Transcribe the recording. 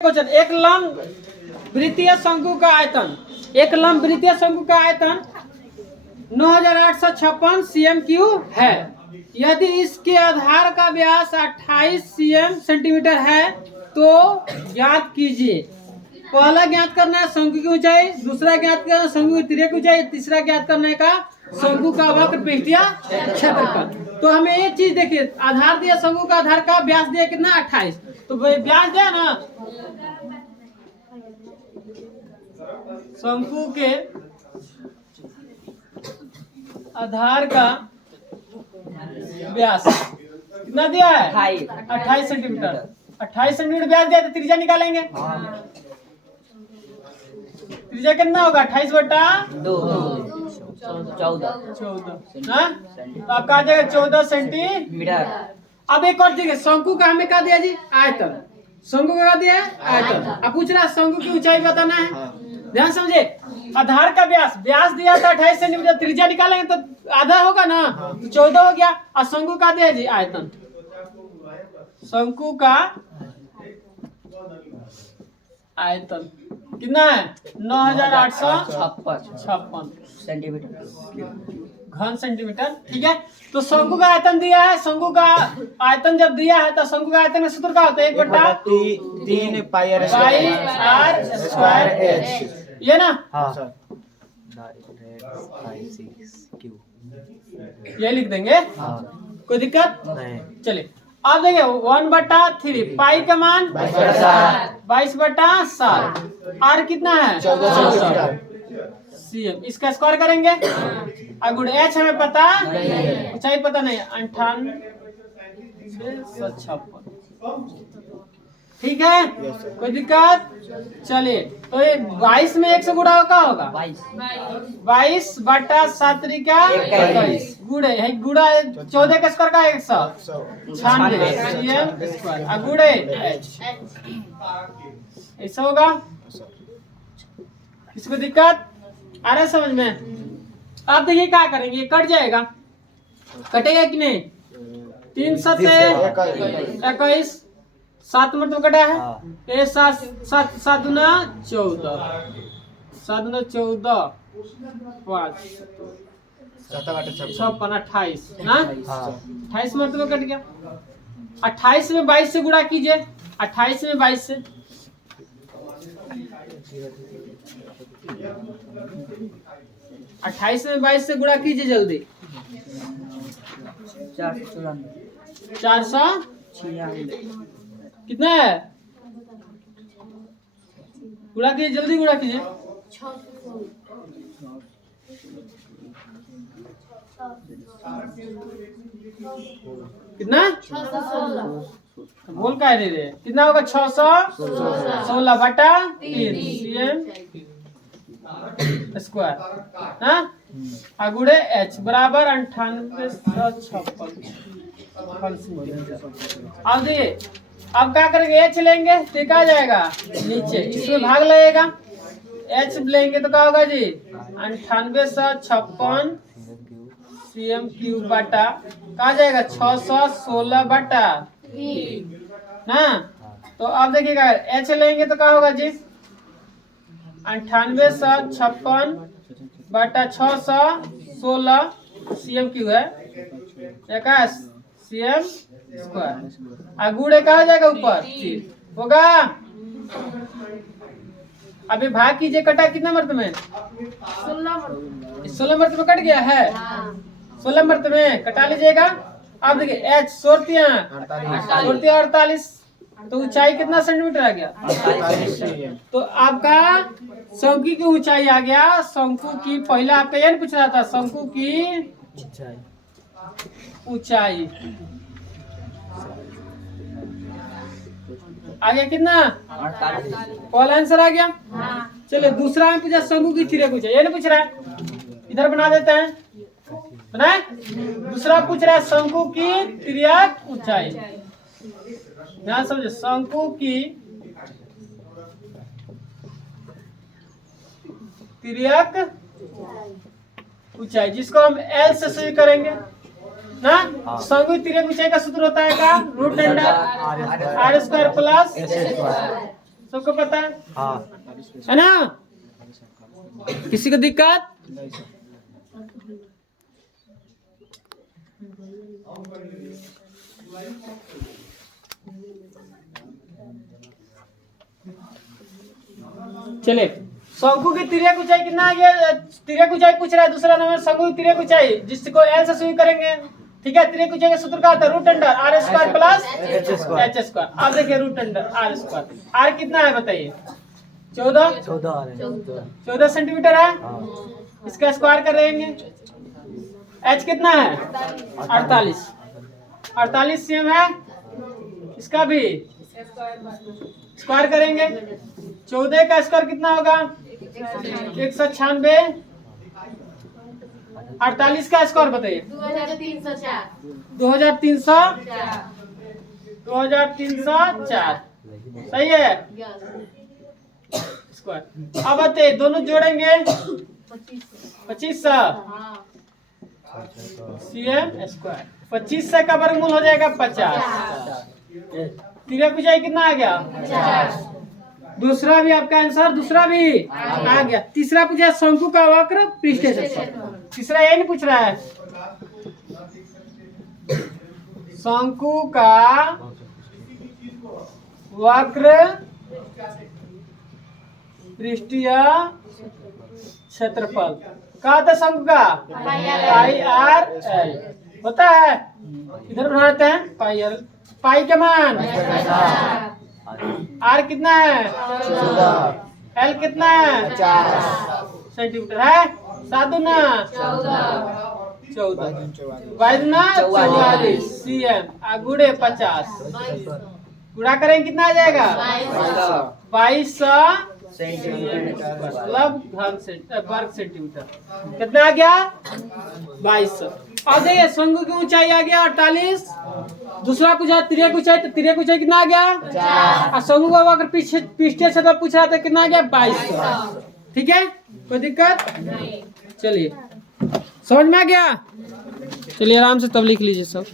Question, एक लंब वृत्तीय शंकु का आयतन, एक लंब वृत्तीय शंकु का आयतन 9856 cm³ है। यदि इसके आधार का व्यास 28 सेंटीमीटर है तो ज्ञात कीजिए। पहला ज्ञात करना है शंकु की ऊंचाई, दूसरा ज्ञात करना है शंकु की तिर्यक ऊंचाई, तीसरा ज्ञात करने का शंकु का वक्र पृष्ठीय क्षेत्रफल। तो हमें ये चीज देखिए, आधार दिया शंकु का, आधार का व्यास दिया कितना 28, तो व्यास दिया ना शंकु के आधार का व्यास कितना दिया है 28 सेंटीमीटर। 28 सेंटीमीटर व्यास दिया तो त्रिज्या निकालेंगे। त्रिज्या कितना होगा 28/2 14। तो आपका आ जाएगा 14 सेंटीमीटर। अब एक और चीज, शंकु का हमें क्या दिया जी आयतन, शंकु का दिया है आयतन। अब पूछ रहा है शंकु की ऊंचाई बताना है, ध्यान समझे। आधार का व्यास दिया था 28 सेंटीमीटर, त्रिज्या निकालेंगे तो आधा होगा ना, तो 14 हो गया। और शंकु का दिया जी आयतन, शंकु का आयतन कितना है 9856 घन सेंटीमीटर। ठीक है, तो शंकु का आयतन दिया है। शंकु का आयतन जब दिया है तो शंकु का आयतन का सूत्र क्या होता है 1/3 पाई आर स्क्वायर एच, ये ना। हाँ सर, ये लिख देंगे। हाँ। कोई दिक्कत नहीं। चलिए अब देखिए 1/3 पाई का मान 22/7, आर कितना है 14 cm। इसका स्क्वायर करेंगे और गुण एच हमें पता ऊंचाई पता नहीं 9856। ठीक है, कोई दिक्कत। चलिए तो ये 22 में 1 से गुणा होगा 22/7 गुड़े है, गुड़ा 14 का स्क्वायर का 196 cm और गुड़े ऐसा होगा। किसको दिक्कत आ रहा है समझ में? आप देखिए क्या करेंगे, कट जाएगा, कटेगा कि नहीं। 3 7 21, 7 मतलब कटा है, 7 7 दूना 14, 7 दूना 14 5 56 28 ना, 28 मतलब कट गया। 28 में 22 से गुणा कीजिए, 28 में 22 से 28 में 22 से गुणा कीजिए जल्दी। 496 कितना है, गुणा कीजिए जल्दी, गुणा कीजिए। कितना बोल का रे, कितना होगा 616/3 cm² हाँ, गुड़े एच बराबर 9856। अब देखिए, अब क्या करेंगे, एच लेंगे तो क्या जाएगा नीचे, इसमें भाग लगेगा। एच लेंगे तो क्या होगा जी 9856 cm³ बटा कहा जाएगा 616/3 ना। तो अब देखिएगा एच लेंगे तो क्या होगा जी 9856/616 cm³ है, 21 cm²। और गुड़े कहा जाएगा ऊपर होगा। अभी भाग कीजिए, कटा कितना मर्त में 16 मर्त में कट गया है, 16 मर्त में कटा लीजिएगा। अब देखिए एच 48, तो ऊंचाई कितना सेंटीमीटर आ गया 48। तो आपका शंकु की ऊंचाई आ गया, शंकु की पहले आपका ये पूछ रहा था शंकु की ऊंचाई आ गया कितना 48, पहला आंसर आ गया। चलिए दूसरा में पूछा शंकु की तिर्यक ऊंचाई, ये नहीं पूछ रहा है, इधर बना देते हैं, बनाए। दूसरा पूछ रहा है शंकु की तिर्यक ऊंचाई, ध्यान समझे, शंकु की तिर्यक ऊंचाई जिसको हम एल से शुरू करेंगे ना। शंकु की तिर्यक ऊंचाई का सूत्र होता है का √√r² प्लस सबको पता है? हाँ। है ना? किसी को दिक्कत? चले, शंकु की तिर्यक ऊंचाई कितना आ गया? तिर्यक ऊंचाई पूछ रहा है दूसरा नंबर, शंकु की तिर्यक ऊंचाई जिसको एल से शुरू करेंगे, ठीक है। तिर्यक ऊंचाई का सूत्र क्या होता है? Root under R square plus H square. अब देखिए root under R square, R कितना है बताइए? 14 सेंटीमीटर है। इसका स्क्वायर कर देंगे। एच कितना है? 48 सीएम है। इसका भी स्क्वायर करेंगे। 14 का स्क्वायर कितना होगा? 196। 48 का स्क्वायर बताइए? 2304। सही है स्क्वायर। अब बताइए दोनों जोड़ेंगे 2500 सीएम स्क्वायर। 2500 का वर्गमूल हो जाएगा 50। तिर्यक ऊंचाई कितना आ गया? दूसरा भी आपका आंसर, दूसरा भी आ गया। तीसरा पूछा शंकु का वक्र पृष्ठीय क्षेत्रफल। तीसरा ये नहीं पूछ रहा है। शंकु का वक्र पृष्ठीय क्षेत्रफल क्या होता है? शंकु का पाई आर एल होता है। इधर बनाते हैं पाई एल। पाई का मान आर कितना है? एल कितना है? सेंटीमीटर है। 7 दूना 14, 22 दूना 44 सीएम। गुड़े 50 गुड़ा करेंगे कितना आ जाएगा? 2200 मतलब वर्ग सेंटीमीटर। कितना आ गया? 2200। अब देखिए शंकु की ऊंचाई आ गया 48। दूसरा पूछा तिर्यक ऊंचाई, तो तिर्यक ऊंचाई कितना आ गया? 4। और शंकु का अगर पृष्ठीय क्षेत्रफल पूछ रहा था कितना आ गया? 2200। ठीक है, कोई दिक्कत नहीं। चलिए समझ में आ गया? चलिए आराम से तब लिख लीजिए सब।